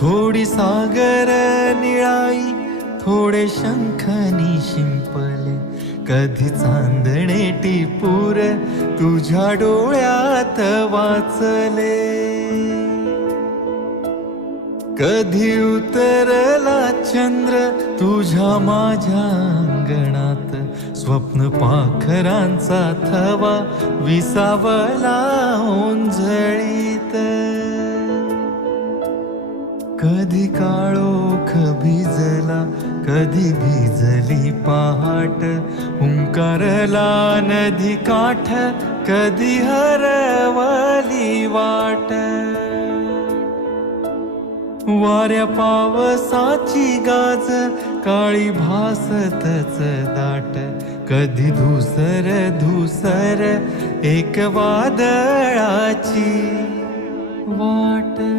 थोडी सागर निळाई, थोडे शंखनी शिंपले, कधी चांदणे टिपूर तुझ्या डोळ्यात वाचले. कधी उतरला चंद्र तुझ्या माझ्या अंगणात, स्वप्न पाखरांचा थवा विसावला ओंजळीत. कधी काळोख भिजला, कधी भिजली पहाट, हुंकारला नदी काठ, कधी हरवली वाट. वाऱ्या पावसाची गाज काळी भासतच दाट, कधी धुसर धुसर एक वादळाची वाट.